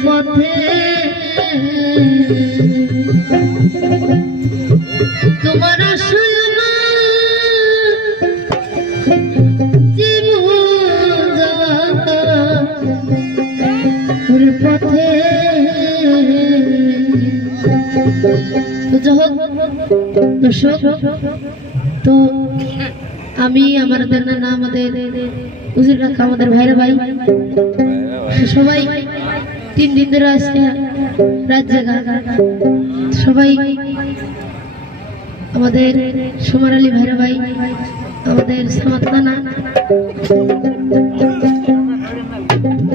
পথে তোমার পথে তো আমি আমাদের না আমাদের উজির রাখা আমাদের ভাইরা ভাই সবাই 3 দিন ধরে আসছে রাত জাগা সবাই আমাদের সুমার আলী ভাইরা ভাই আমাদের সামাত নানা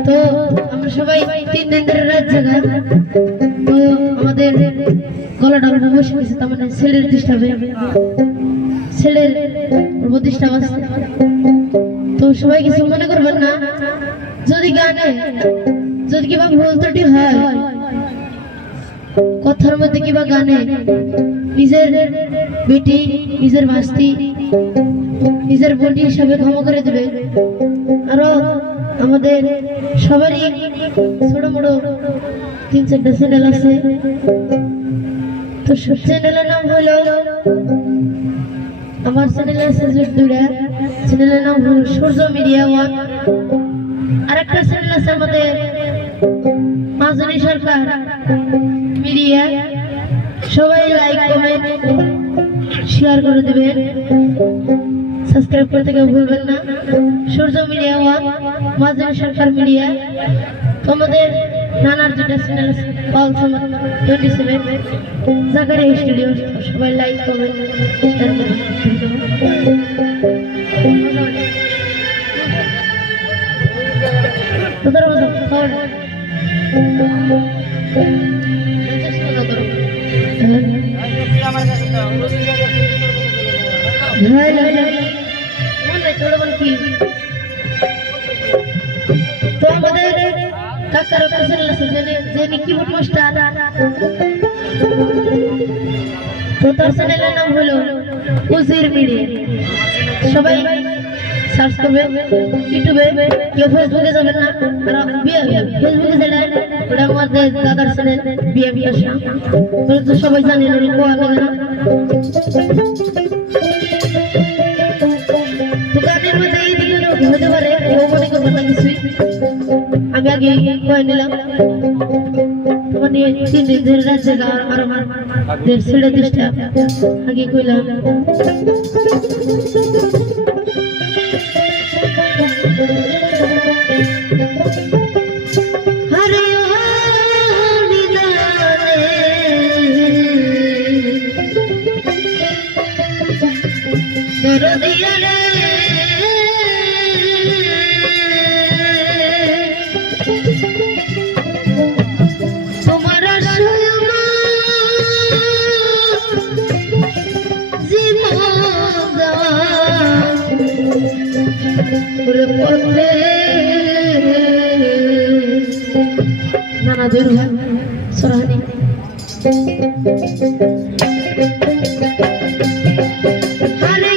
তো আমরা সবাই 3 দিন ধরে রাত জাগা তো আমাদের গলাটা বসে গেছে তার মানে ছেলের ডিস্টার্বে ছেলের ডিস্টার্ব আছে তো সবাই কিছু মনে করবেন না যদি গানে যদি কিবা ভুল ত্রুটি হয় কথার মধ্যে কিবা গানে নিজের বেটি নিজের ভাস্তি নিজের বোনটি হিসাবে ক্ষমা করে দেবে আরো আমাদের সবারই ছোট বড় 3-4টা চ্যানেল আছে তো সব চ্যানেলের নাম হলো আমার চ্যানেল আছে দুইটা চ্যানেলের নাম হলো সূর্য মিডিয়া 1 আরেকটা চ্যানেল আছে আমাদের মাজনী সরকার মিডিয়া সবাই লাইক কমেন্ট শেয়ার করে দিবেন সাবস্ক্রাইব করতে কেউ ভুলবেন না সূর্য মিডিয়া 1 মাজনী সরকার মিডিয়া আমাদের নানার দুটো চ্যানেল আছে অল সময় 27 জাকারিয়া স্টুডিও সবাই লাইক কমেন্ট শেয়ার করবেন তো ধরো খাওয়া তো আমাদের কাকার চ্যানেল আছে যে কিবোর্ড মাস্টার তো তার চ্যানেলের নাম হলো উজির মিডিয়া সবাই সার্চ করবে ইউটিউবে কেউ ফেসবুকে যাবেন না ফেসবুকে যেটা ওটা আমাদের দাদার চ্যানেল বিএম আশা তো সবাই জানেন দোকানের মধ্যে এই দিকে হতে পারে কেউ মনে করবেন না কিছুই আমি আগে কয়ে নিলাম তোমার নিয়ে 3 দিন ধরে রাত জাগা আর আমার ছেড়ে দিসটা আগে কইলাম নানা দূর সরাহানি Hare